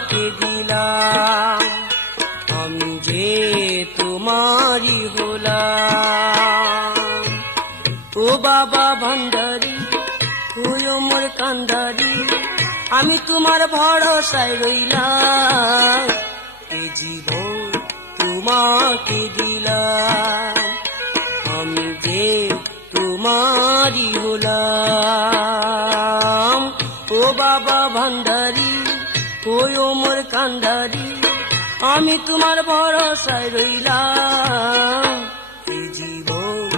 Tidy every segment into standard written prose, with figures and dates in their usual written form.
তোমাকে দিলাম, আমি যে তোমারই হলাম। ও বাবা ভান্ডারী, হইও মোর কান্ডারী, আমি তোমার ভরসায় রইলাম। এ জীবন তোমাকে দিলাম, আমি যে তোমারই হলাম। ও বাবা ভান্ডারী, হইও মোর কান্ডারী, আমি তোমার ভরসায় রইলাম। এ জীবন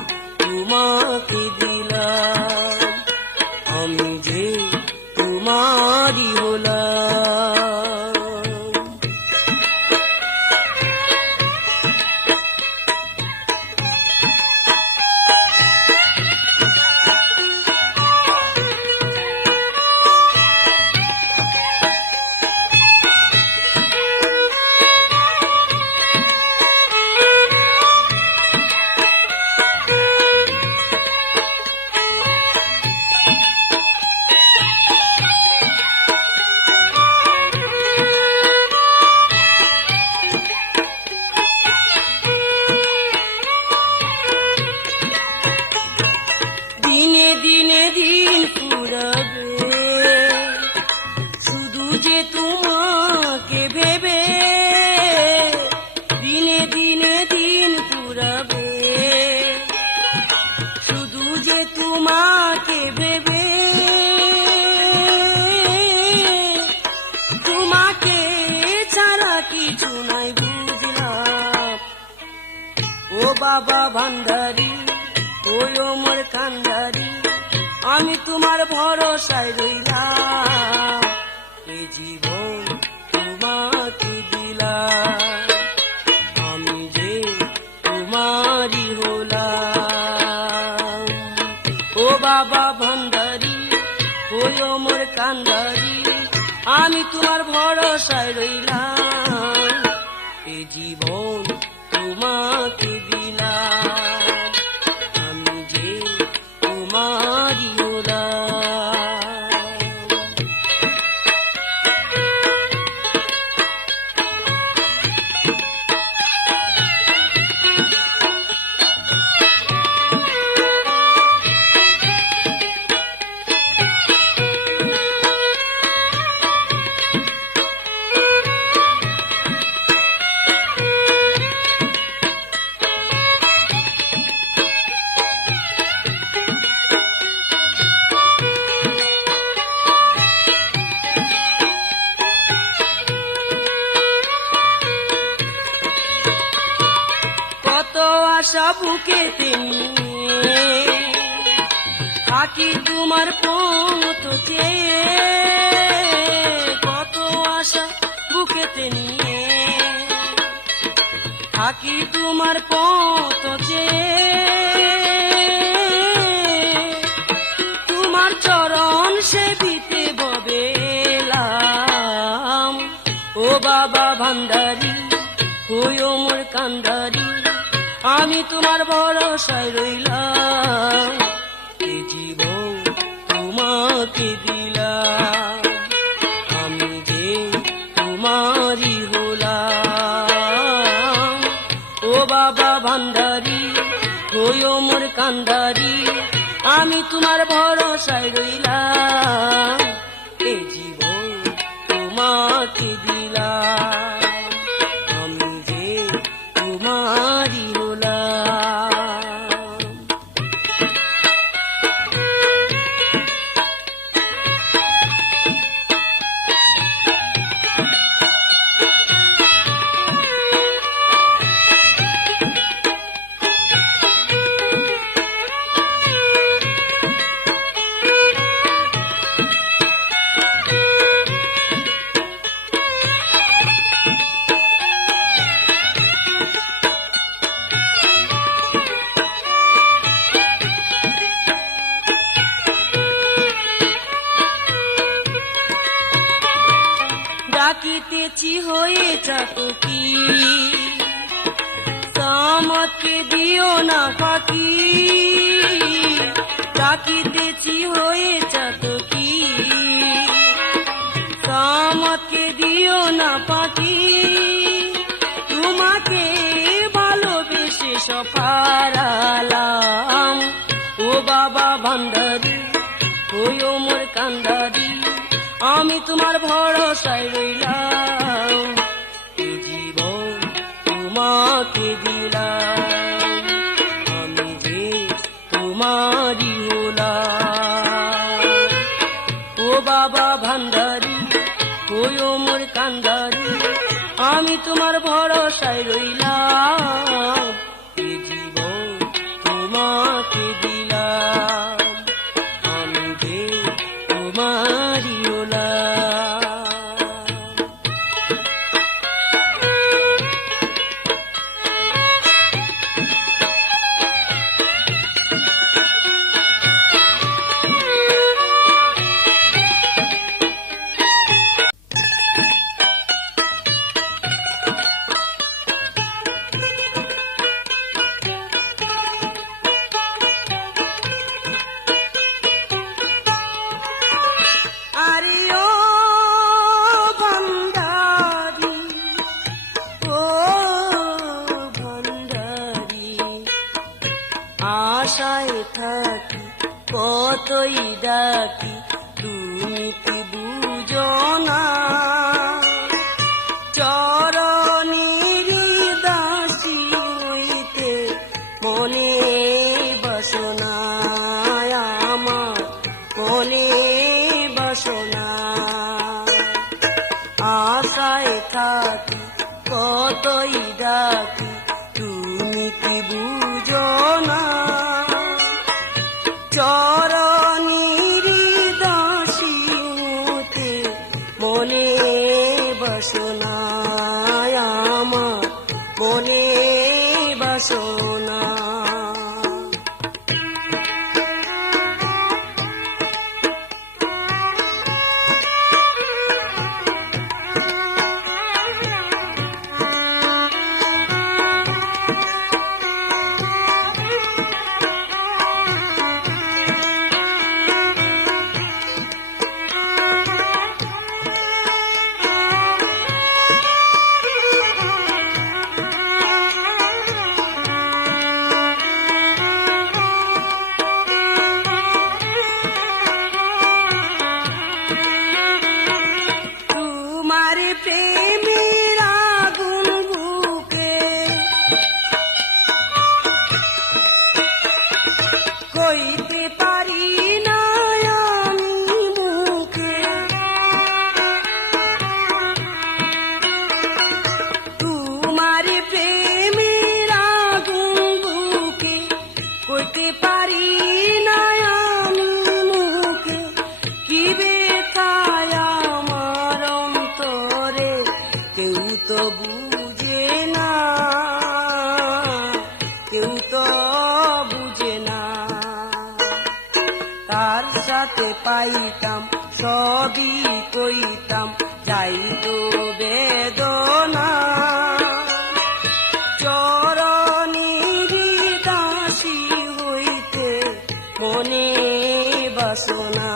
তোমাকে দিলাম, আমি যে তোমারই হলাম। দিনে দিনে দিন ফুরাবে, শুধু যে তোমাকে ভেবে। দিনে দিনে দিন ফুরাবে, শুধু যে তোমাকে ভেবে। তোমাকে ছাড়া কিছু নাই বুঝলাম। ও বাবা ভান্ডারী, হইও মোর কান্ডারী, আমি তোমার ভরসায় রইলাম। এ জীবন তোমাকে দিলাম, আমি যে তোমারই হলাম। ও বাবা ভান্ডারী, হইও মোর কান্ডারী, আমি তোমার ভরসায় রইলাম। এ জীবন তোমাকে দিলাম, আমি যে তোমারই হলাম। কত আশা বুকেতে নিয়ে থাকি তোমার পথ চেয়ে। কত আশা বুকেতে নিয়ে থাকি তোমার পথ চেয়ে। তোমার চরণ সেবিতে ববেলাম। ও বাবা ভান্ডারী, হইও মোর কান্ডারী, আমি তোমার ভরসায় রইলাম। এ জীবন তোমাকে দিলাম, আমি যে তোমারই হলাম। ও বাবা ভান্ডারী, হইও মোর কান্ডারী, আমি তোমার ভরসায় রইলাম। এ জীবন তোমাকে দিলাম, আমি যে তোমারই হলাম। ডাকিতেছি হয়ে চাতকি, আমাকে দিও না ফাঁকি। ডাকিতেছি হয়ে চাতকি, আমাকে দিও না বাবা ভান্ডারি হইও মোর কান্ডারি আমি তোমার ভরসায় রইলাম এ জীবন তোমাকে দিলাম আমি যে তোমারই হলাম ও বাবা ভান্ডারি হইও মোর কান্ডারি আমি তোমার ভরসায় রইলাম এ জীবন তোমাকে দিলাম আমি যে তোমারই হলাম আশায় থাকি কতই ডাকি তুমি কি বুঝো না চরণের দাসী হইতে মনে বাসনা আমার মনে বাসনা আশায় থাকি কতই ডাকি তুমি কি বুঝো না চরণের দাসী হতে মনে বাসনা আমার মনে বাসনা প্রেমের আগুন বুকে কইতে পারি না আমি মুখে তোমার প্রেমের আগুন বুকে কইতে পারি না আমি মুখে কি বেথায় আমার অন্তরে কেউ তো বুঝে না কেউ তো বুঝে না তার সাথে পাইতাম সবই কইতাম যাইতো বেদনা চরণের দাসী হইতে মনে বাসনা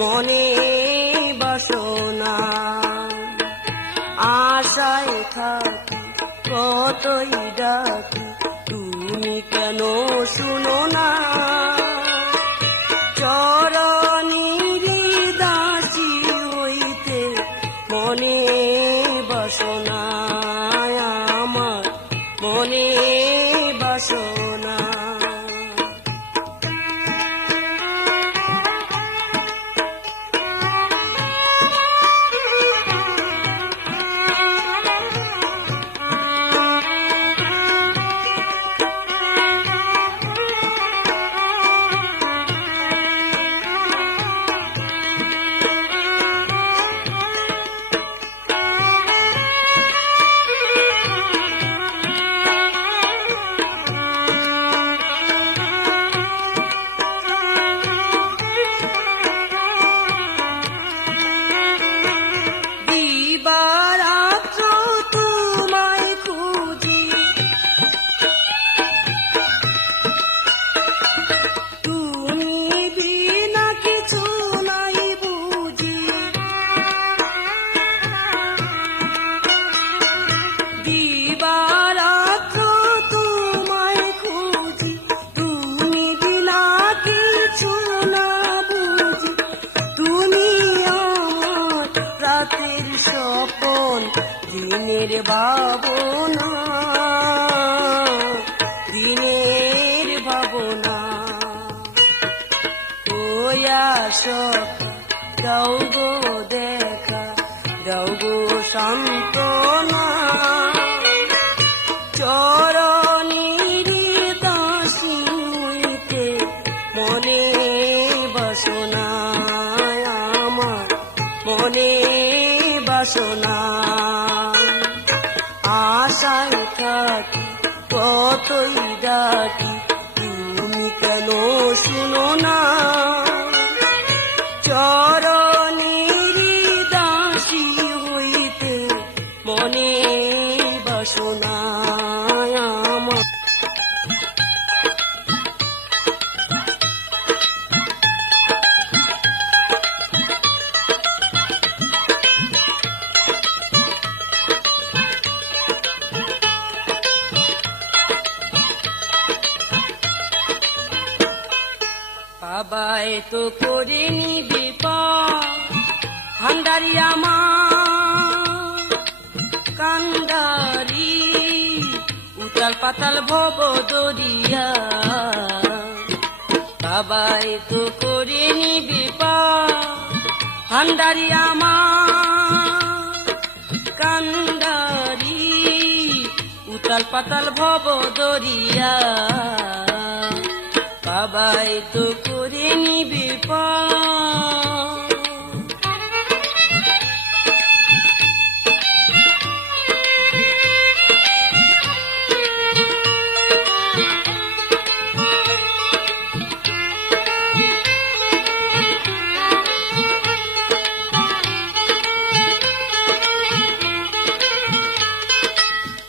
মনে বাসনা আশায় থাকি কতই ডাকি তুমি কেন শুনো না চরণের দাসী হইতে মনে বাসনা আমার মনে বাসনা আসো, দাও গো দেখা, দাও গো সান্ত্বনা। চরণের দাসী হইতে মনে বাসনা, আমার মনে বাসনা। আশায় থাকি কতই ডাকি, তুমি কেন শুনো না। চরণের দাসী হইতে মনে বাসনা আমার। বাবাই তো করে নিবে ভান্ডারি আমার কান্ডারি, উতাল পাতাল ভব দরিয়া। বাবাই তো করে নিবে ভান্ডারি আমার কান্ডারি, উতাল পাতাল ভব দরিয়া। বাবাই তো করে নিবে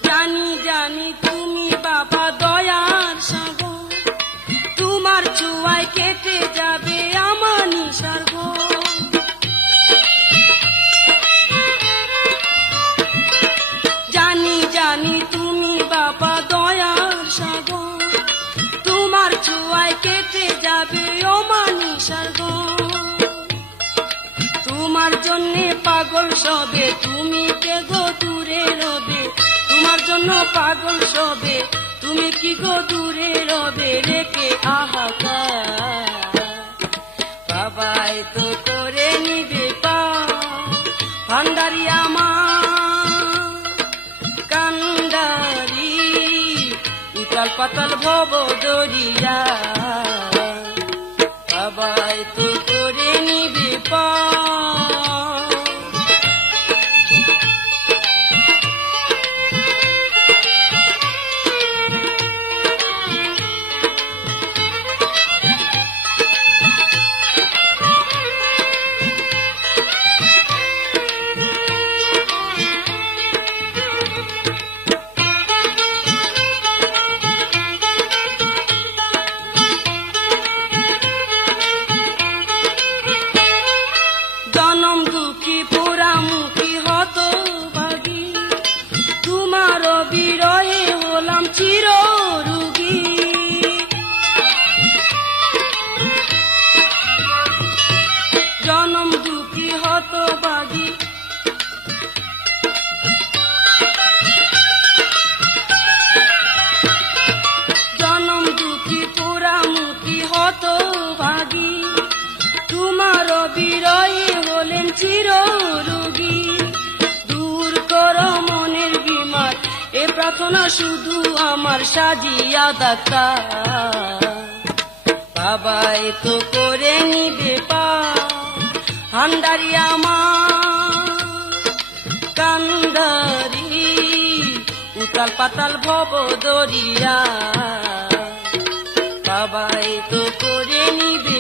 জানি জানি তুমি বাবা দয়ার সাগর, তোমার চুয়ায় কেটে যাবে আমার নিসর্গ। জানি জানি তুমি বাবা দয়ার সাগর, তোমার চুয়ায় কেটে যাবে আমার নিসর্গ। তোমার জন্যে পাগল সবে, তুমি কে গো দূরে রবে। তোমার জন্য পাগল সবে, তুমি কি গো দূরে রবে রেখে হাহাকার। বাবাই তো করে নিবে ভান্ডারি আমার কান্ডারি, উতাল পাতাল ভব দরিয়া। বাবাই তো করে নিবে জনম দুঃখী পোড়ামুখী হত ভাগী, তোমার বিরহে হলাম চির রোগী। জনম দুঃখী হত ভাগী, জনম দুঃখী পোড়ামুখী হত ভাগী, তোমার বিরহে হলেন চির রোগী। দূর কর মনের বিমার, এ প্রার্থনা শুধু আমার সাজিয়া ডাক্তার। বাবাই তো করে নিবে ভান্ডারি আমার কান্ডারি, উতাল পাতাল ভব দরিয়া। বাবাই তো করে নিবে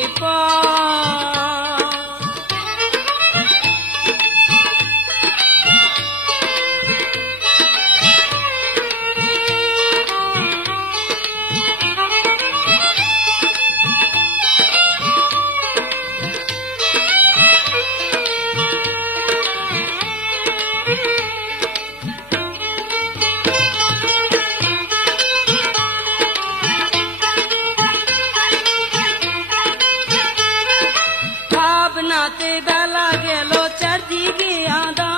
ভাবনাতে বেলা গেল চারদিকে আদা,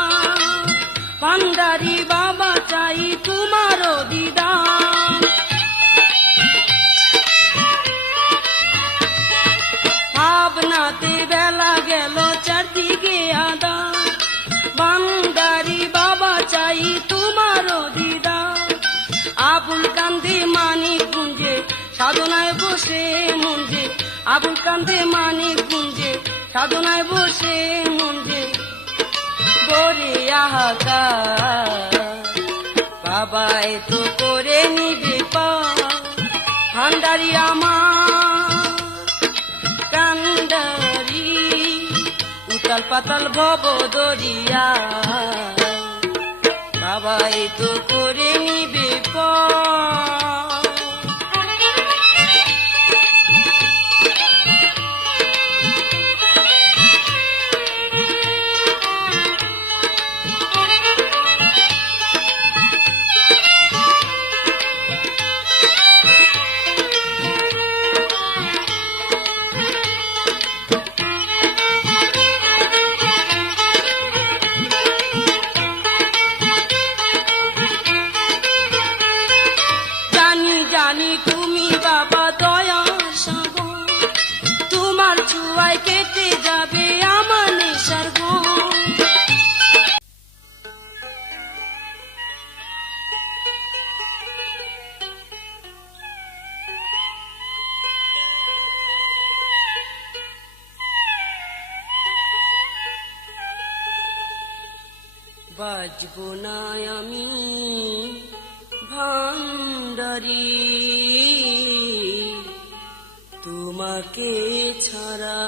ভান্ডারি বাবা চাই তোমার দিদার। ভাবনা সাধনায় বসে মন যে আবুল কান্দে মানিক গুঞ্জে, সাধনায় বসে মন যে বরে হাহাকার। বাবা এতো করে নিবে পার, ভান্ডারি আমার কান্ডারি, উতাল পাতাল ভব দরিয়া। বাবা এতো করে নিবে পার। জানি তুমি বাবা দয়ার সাগর, তোমার চুয়ায় কেটে যাবে আমার নেশার ঘর। বাজবো না আমি ভান্ডারি তোমাকে ছাড়া,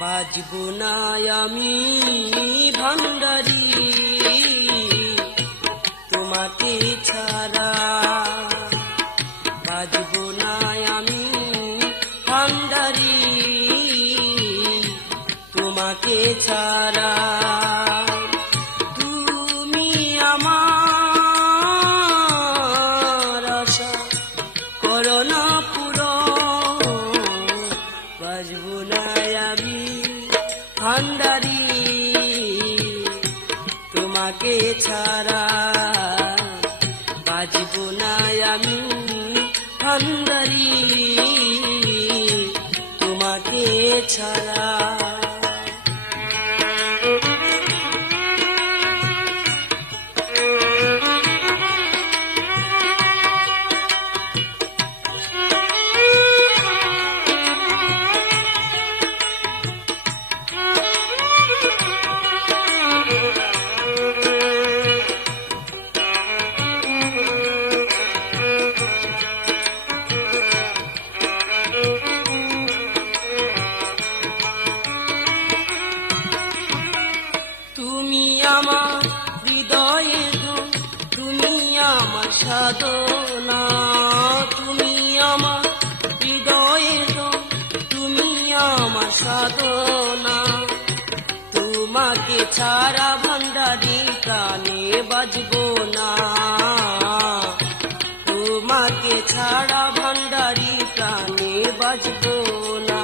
বাজবো না আমি ভান্ডারি তোমাকে ছাড়া, বাজবো না আমি ভান্ডারি তোমাকে ছাড়া। বাজবো না আমি ভান্ডারি তোমাকে ছাড়া, বাজবো না আমি ভান্ডারি তোমাকে ছাড়া। আমার হৃদয়ের ধন, তুমি আমার সাধনা, তুমি আমার হৃদয়ের ধন, তুমি আমার সাধনা। তোমাকে ছাড়া ভান্ডারি প্রাণে বাজবো না, তোমাকে ছাড়া ভান্ডারি প্রাণে বাজবো না।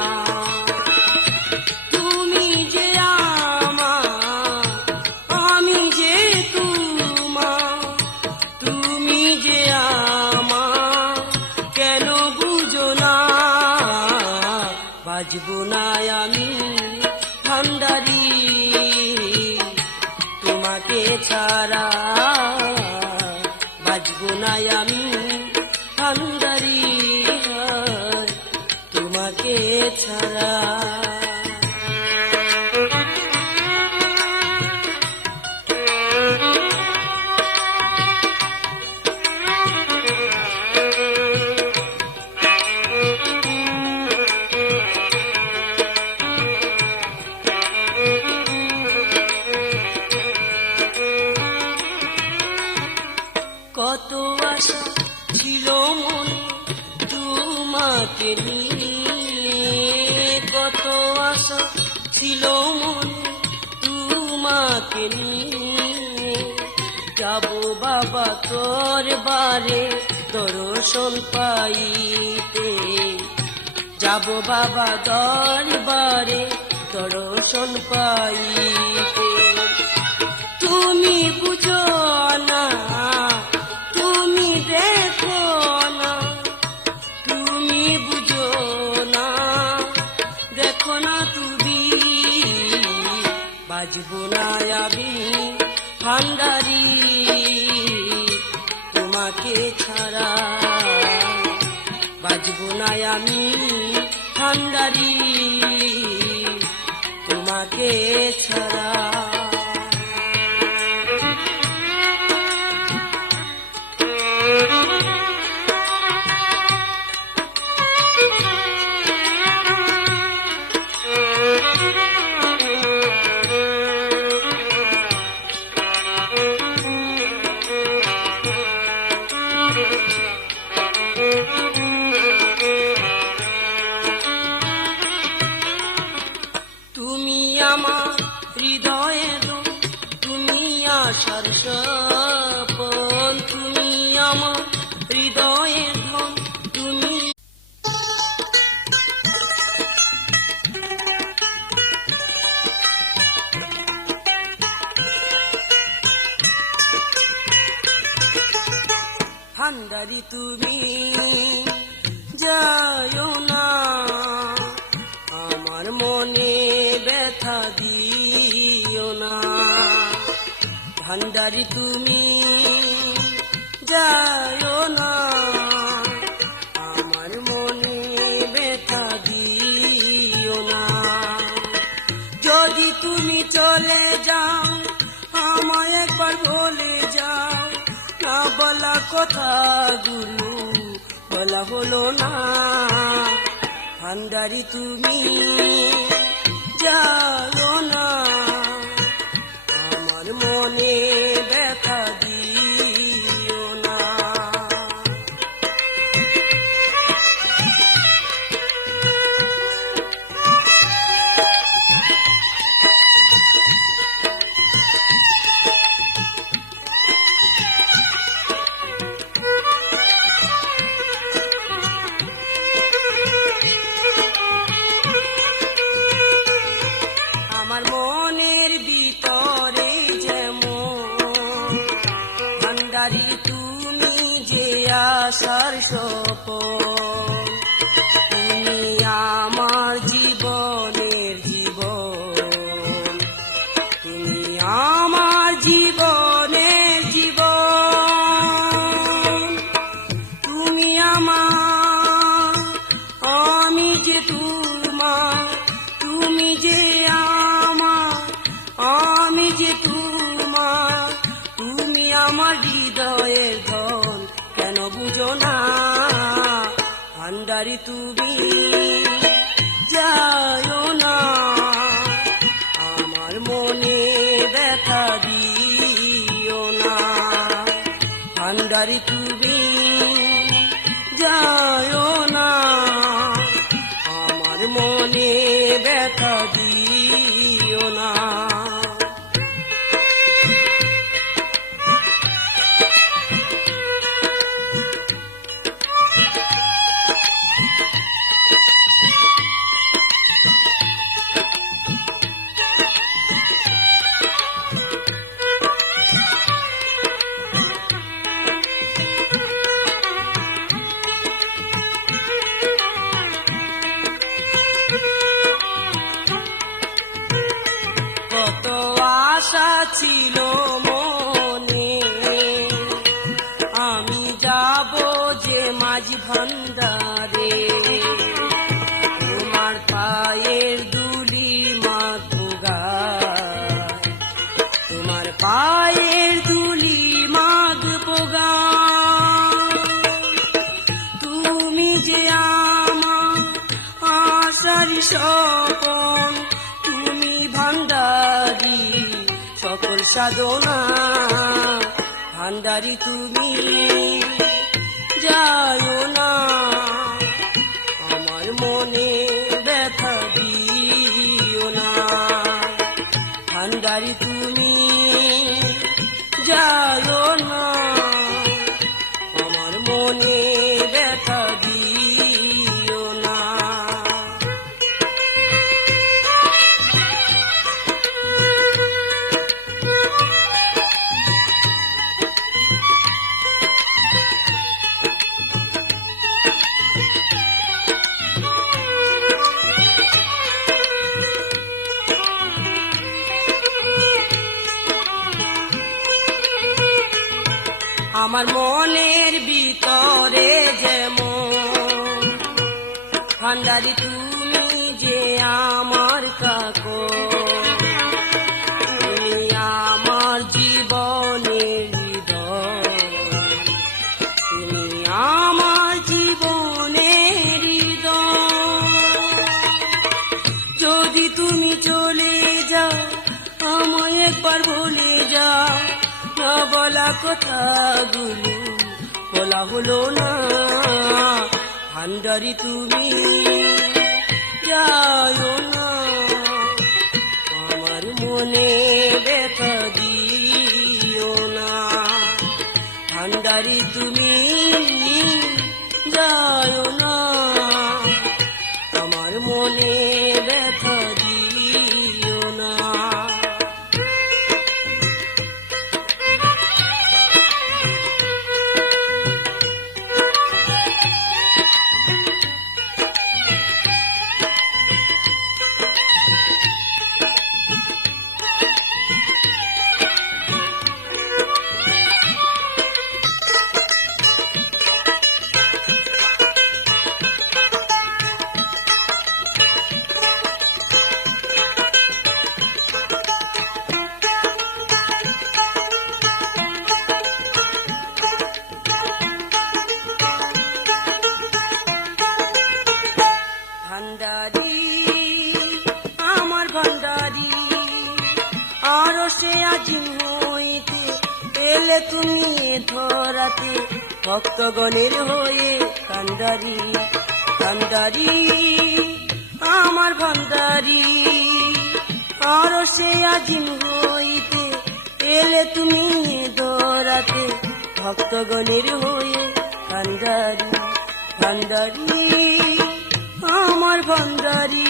তুমি যে বাজবো না আমি ভান্ডারি তোমাকে ছাড়া, বাজবো না আমি ভান্ডারি তোমাকে ছাড়া। কত আশা ছিল মনে তোমাকে নিয়ে, কত আশা ছিল মনে তোমাকে নিয়ে। যাবো বাবা তোর বারে দর্শন পাইতে, যাবো বাবা দরবারে দর্শন পাইতে। তুমি বুঝো না, তুমি দেখো না, তুমি বুঝো না, দেখো না তুমি। বাজবো না আমি ভান্ডারি তোমাকে ছাড়া। বাজবো না আমি ভান্ডারি তোমাকে ছাড়া। তুমি আমার হৃদয়ে দো, তুমি আশার স্বপন, তুমি আমার হৃদয়ে ধন, তুমি ভান্ডারি তুমি যায়ো না, আমার মনে ব্যথা দিও না। ভান্ডারি তুমি যায়ো না, আমার মনে ব্যথা দিও না। যদি তুমি চলে যাও আমায় একবার বলে যাও, না বলা কথাগুলো বলা হলো না। ভান্ডারি তুমি যাও না, আমার মনে ব্যথা দিও না। আমার মনের ভিতরে যেমন ভান্ডারি তুমি যে আশার স্বপন, তুমি আমার জীবনের জীবন, তুমি আমার জীবনের জীবন। তুমি আমার, আমি যে তোমার, তুমি যে আমি যে তোমার, তুমি আমার হৃদয়ের ধন, কেন বুঝো না। ভান্ডারি তুমি যায়ো না, আমার মনে ব্যথা দিও না। ভান্ডারি তুমি যায়ো না, আমার মনে ব্যথা দিও না। কত আশা ছিল মনে, আমি যাব যে মাঝি ভান্ডারে, তোমার পায়ের দুলি মাখবো গায়, তোমার পায়ের দুলি মাখবো গায়। তুমি যে আমার আশার স্বপন, তুমি ভান্ডারি সকল সাধনা। ভান্ডারি তুমি যায়ো না, আমার মনে ব্যথা দিও না। ভান্ডারি তুমি যায়ো না, আমার মনে ব্যথা দিও না। আমার মনের ভিতরে যেমন ভান্ডারি তুমি যে আমার কাকর, তুমি আমার জীবনের হৃদয়, তুমি আমার জীবনের হৃদয়। যদি তুমি চলে যাও আমায় একবার বলে যাও, না বলা কথাগুলো বলা হলো না। ভান্ডারি তুমি যাও না, আমার মনে ব্যথা দিও না। ভান্ডারি তুমি যাও না, আমার মনে ব্যথা দিও না। ভান্ডারি আমার ভান্ডারি, আরো সে আজিম হইতে এলে তুমি ধরাতে, ভক্তগণের হয়ে কান্ডারি। ভান্ডারি আমার ভান্ডারি, আরো সে আজিম হইতে এলে তুমি ধরাতে, ভক্তগণের হয়ে কান্ডারি। ভান্ডারি আমার ভান্ডারি।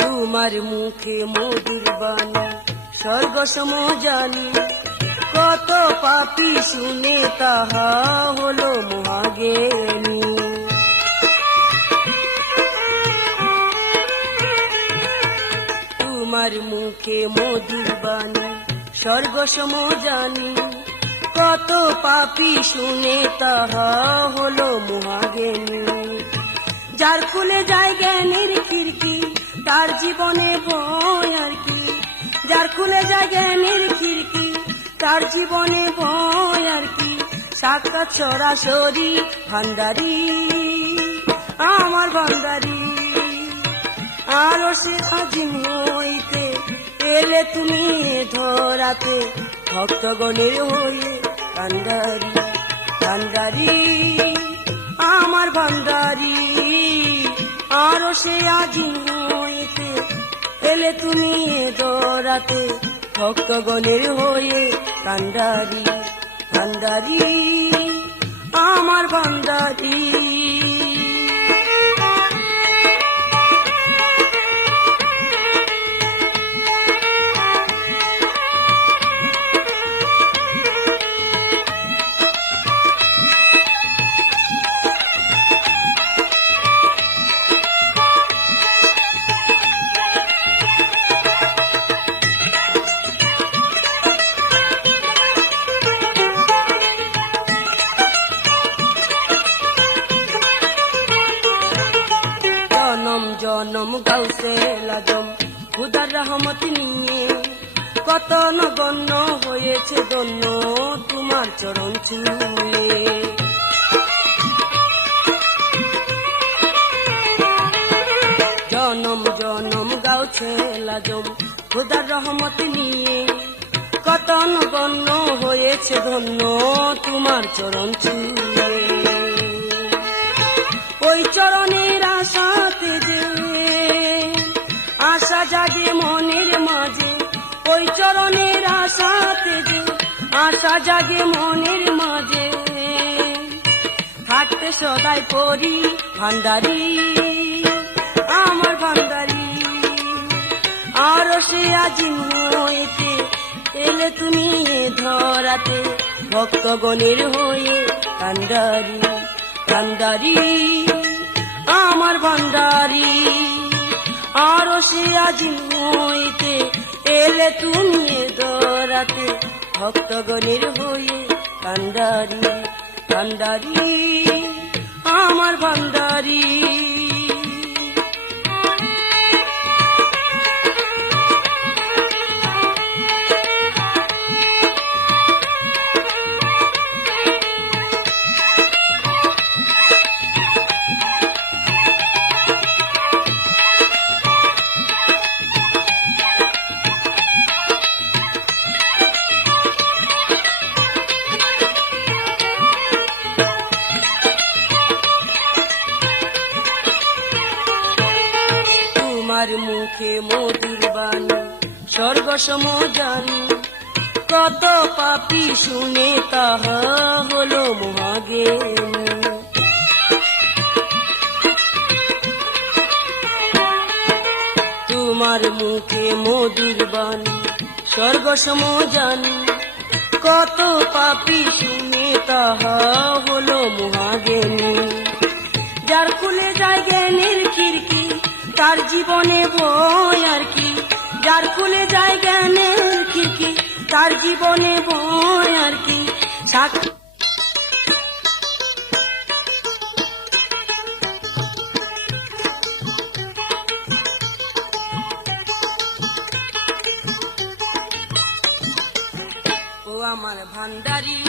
তোমার মুখে মধুর বাণী স্বর্গ সম জানি, কত পাপী শুনে তাহা হলো মহাজ্ঞানী। তোমার মুখে মধুর বাণী স্বর্গ সম জানি, কত পাপী শুনে তাহা হলো মহাজ্ঞানী। যার খুলে যায় জ্ঞানের খিড়কি তার জীবনে ভয় আর কি, যার খুলে যায় জ্ঞানের খিড়কি তার জীবনে ভয় আর কি। সাক্ষাৎ সরাসরি ভান্ডারি আমার ভান্ডারি, আরো সে আজিম হইতে এলে তুমি ধরাতে, ভক্তগণের হয়ে কান্ডারি। ভান্ডারি আমার ভান্ডারি, আরো সে আজিম হইতে এলে তুমি ধরাতে, ভক্তগণের হয়ে কান্ডারি। ভান্ডারি আমার ভান্ডারি। জনম গাউসে লাজম খুদার রহমত নিয়ে, কত নগণ্য হয়েছে ধন্য তোমার চরণ ছুঁয়ে। জনম জনম গাউছে লাজম খুদার রহমত নিয়ে, কত নগণ্য হয়েছে ধন্য তোমার চরণ ছুঁয়ে। ওই চরণের আশাতে যে আশা জাগে মনের মাঝে, ওই চরণের আশাতে যে আশা জাগে মনের মাঝে, ডাকতে সদাই পরি ভান্ডারি আমার ভান্ডারি। আর সে আজি হইতে এলে তুমি ধরাতে ভক্তগণের হয়ে কান্ডারি কান্ডারি আমার ভান্ডারি। আর সে আজি হইতে এলে তুমি ধরাতে ভক্তগণের হয়ে কান্ডারি কান্ডারি আমার ভান্ডারি। তোমার মুখে মধুর বাণী স্বর্গ সম জানি, কত পাপী শুনে তাহা হলো মহাজ্ঞানী। তোমার মুখে মধুর বাণী স্বর্গ সম জানি, কত পাপী শুনে তাহা হলো মহাজ্ঞানী। যার খুলে যায় জ্ঞানের খিড়কি তার জীবনে ভয় আর কি, যার খুলে যায় জ্ঞানের খিড়কি তার জীবনে ভয় আর কি। ও আমার ভান্ডারি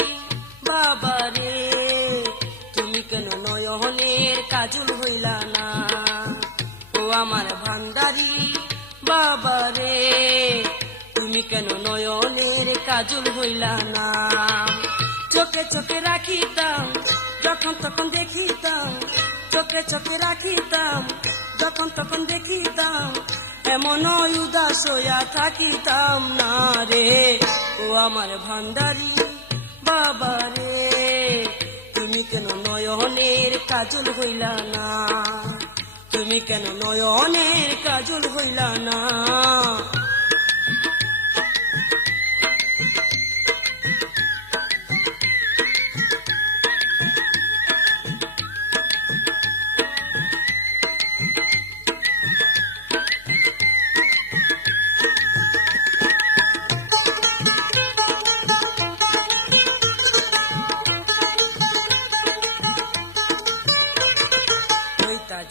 বাবা রে, তুমি কেন নয়নের কাজল হইলা না? ও আমার ভান্ডারি বাবা রে, তুমি কেন নয়নের কাজল হইলা না? চোখে চোখে রাখিতাম যখন তখন দেখিতাম, চোখে চোখে রাখিতাম যখন তখন দেখিতাম, এমন উদাস হইয়া থাকিতাম না রে। ও আমার ভান্ডারি বাবা রে, তুমি কেন নয়নের কাজল হইলা না? তুমি কেন নয়নের কাজল হইলা না?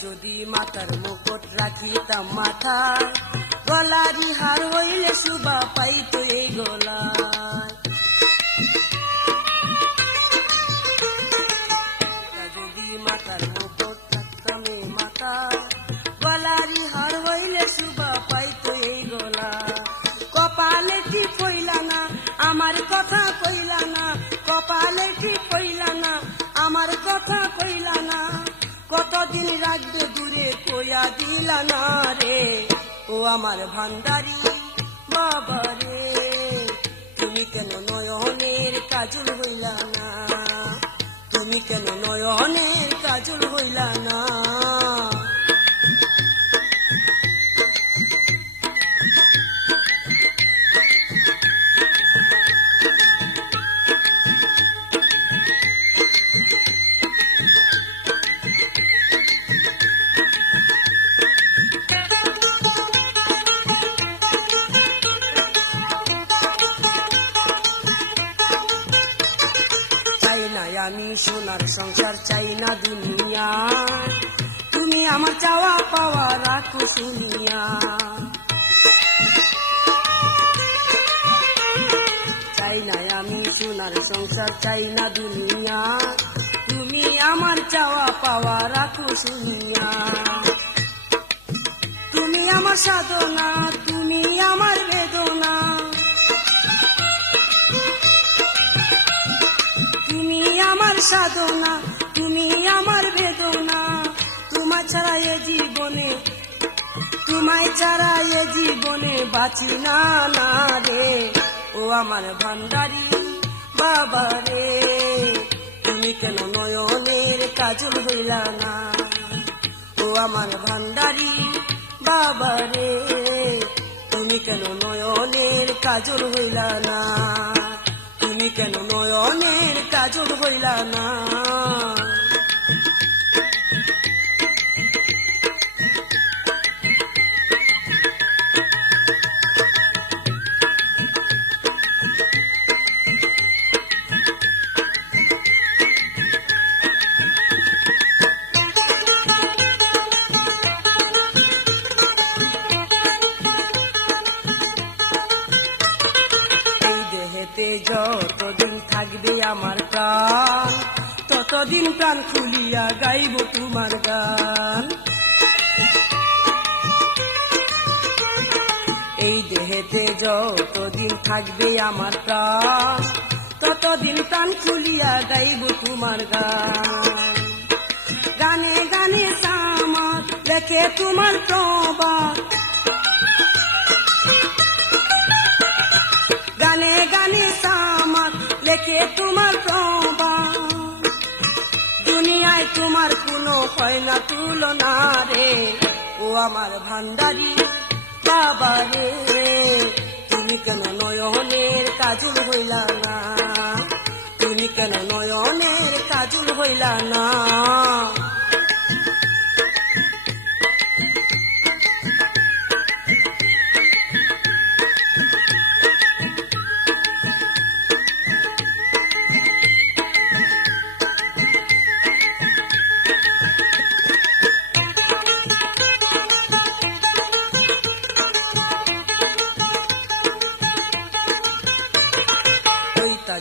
যদি মাথার মুকুট রাখিতাম মাথায়, গলারি হার হইলে শুভা পাইতো এই গলায়। যদি মাথার মুকুট রাখতাম মাথায়, গলারি হার হইলে শুভা পাইতো এই গলায়। কপালে ঠিক হইলা না আমার কথা কইলা না, কপালে ঠিক হইলা না আমার কথা কইলা না, কতদিন রাখবে দূরে কইয়া দিলা না রে। ও আমার ভান্ডারি বাবা রে, তুমি কেন নয়নের কাজল হইলা না? তুমি কেন নয়নের কাজল হইলা না? আমি সোনার সংসার চাই না দুনিয়া, তুমি আমার চাওয়া পাওয়া রাখো শুনিয়া। চাই না আমি সোনার সংসার চাই না দুনিয়া, তুমি আমার চাওয়া পাওয়া রাখো শুনিয়া। তুমি আমার সাধনা, তুমি আমার বেদনা, তুমি আমার সাধনা, তুমি আমার বেদনা। তোমার ছাড়া এ জীবনে, তোমায় ছাড়া এ জীবনে বাঁচি না না রে। ও আমার ভান্ডারি বাবা রে, তুমি কেন নয়নের কাজল হইলা না। ও আমার ভান্ডারি বাবা রে, তুমি কেন নয়নের কাজল হইলা না, তুমি কেন নয়নের কাজল হইলা না। যতদিন থাকবে আমার প্রাণ, ততদিন প্রাণ খুলিয়া গাইব তোমার গান। এই দেহেতে যতদিন থাকবে আমার প্রাণ, ততদিন প্রাণ খুলিয়া গাইব তোমার গান। গানে গানে সামার লেখে তোমার প্রবাদ, গানে গানে সামার লেখে তোমার প্রবাদ। দুনিয়ায় তোমার কোনো হয় না তুলনা রে, ও আমার ভান্ডারি বাবা রে, তুমি কেন নয়নের কাজল হইলা না, তুমি কেন নয়নের কাজল হইলা না।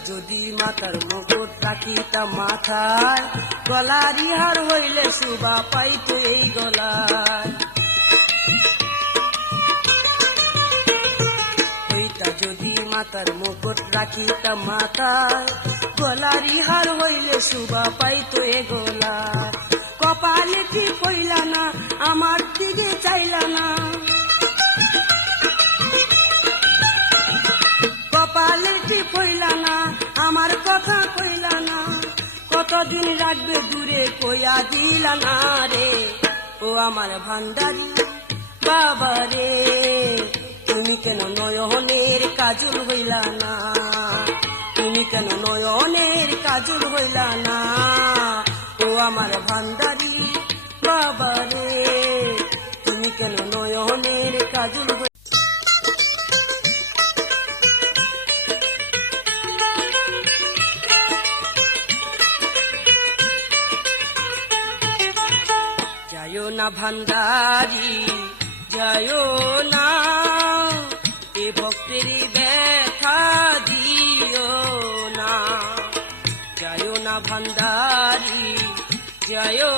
যদি মাতার মুকুট রাখিতাম মাথায়, গলারি হার হইলে শুভা পাইত এই গলায়। ওইটা যদি মাতার মুকুট রাখিতাম মাথায়, গলারি হার হইলে শুভা পাইত এ গলায়। কপালে ঠিক হইলা না, আমার দিকে চাইলা না, কপালে ঠিক হইলা না, আমার কথা কইলা না। কতদিন রাখবে দূরে কইয়া দিলা না রে, ও আমার ভান্ডারি বাবা রে, তুমি কেন নয়নের কাজল হইলা না, তুমি কেন নয়নের কাজল হইলা না। ও আমার ভান্ডারি বাবা রে, তুমি কেন নয়নের কাজল হইলা। যায়ো না ভান্ডারি যায়ো না, এ ভক্তের ব্যথা দিও না। যায়ো না ভান্ডারি যায়ো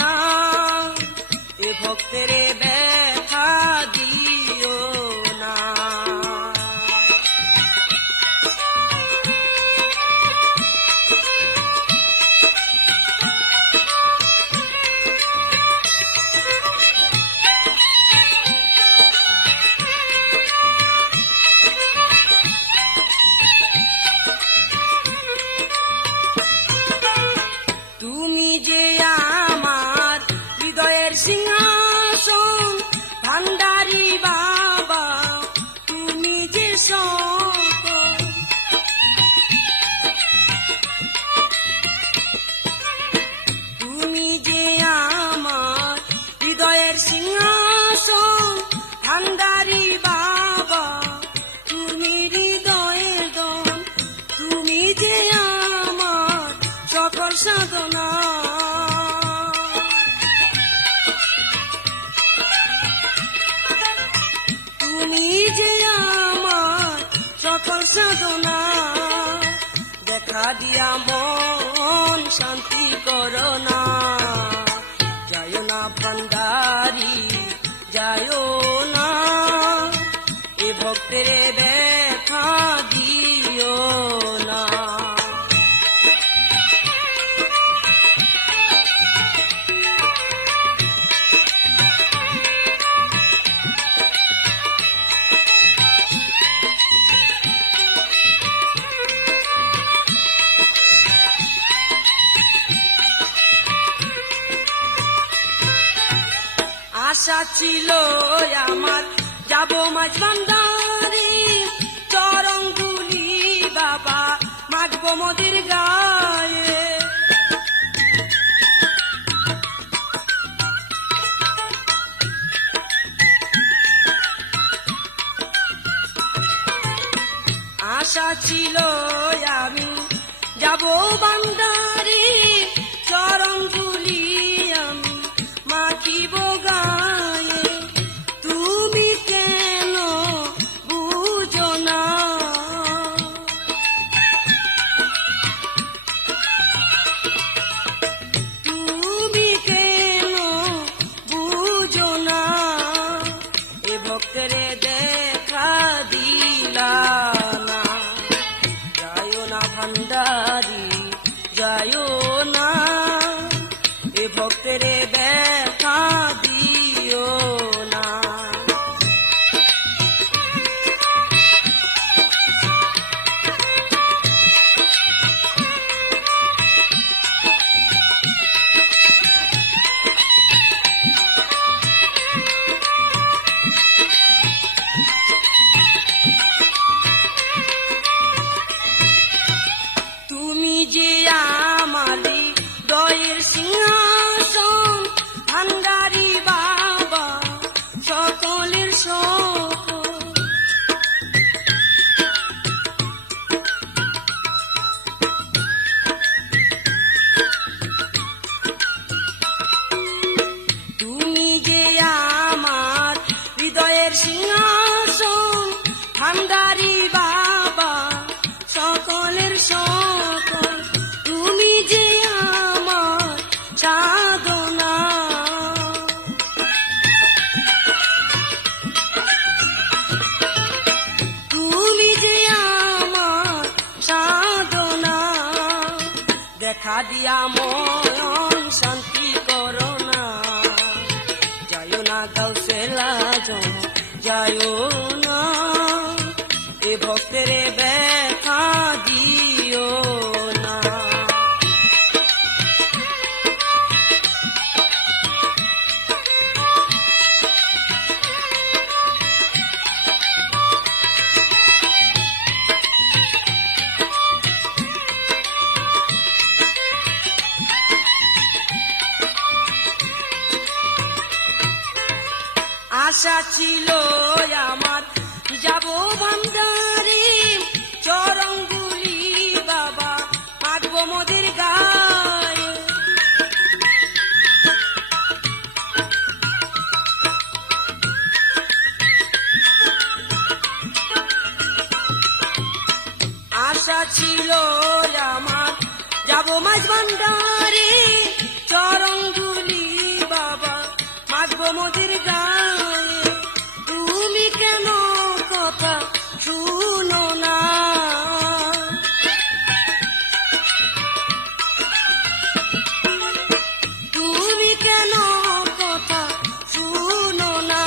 না, এ ভক্তের ব্যথা দিও না। সিংহাসন ভান্ডারি বাবা, তুমি যে সকল, তুমি যে আমার হৃদয়ের সিংহাসন ভান্ডারি বাবা, তুমি হৃদয়ের দন, তুমি যে আমার সকল সাধনা। যে আমার সকল সাধনা, দেখা দিয়া মন শান্তি করো না। যায়ো না ভান্ডারি যায়ো না, এ ভক্তের ব্যথা দিও না। আশা ছিল আমার যাব মাঝ ভান্ডারি, চরণগুলি বাবা মাগবো মোদের গায়ে। আশা ছিল আমি যাব ভান্ডারি, চরণগুলি আমি মাখিব গায়ে। তুমি কেন বুঝো না, তুমি কেন বুঝো না, এ ভক্তরে দেখা দিলা না। যায়ও না ভান্ডারি যায়ও না, এ ভক্তরে দেখা দিও না। তুমি যে আমারি দয়ের সিংহাসন, ভান্ডারি বাবা সকলের সকল। তুমি যে আমার হৃদয়ের সিংহাসন, ভান্ডারি বাবা সকলের সকল। তুমি যে আমার সাধনা, তুমি যে আমার সাধনা। দেখা দিয়া মন শান্তি করো না, যায়ও না গাউসেলা জম যায়ও না, এ ভক্তরে ব্যথা দিও না। আশা ছিল আমার যাব ভান্ডারি, চরণগুলি বাবা মাগবো মোদের গায়ে। আশা ছিল আমার যাব মাঝ ভান্ডারি, চরণগুলি বাবা মাগবো মোদের গায়ে। তুমি কেন কথা শুনো না, তুমি কেন কথা শুনো না,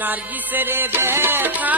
নার্গিসের ব্যথা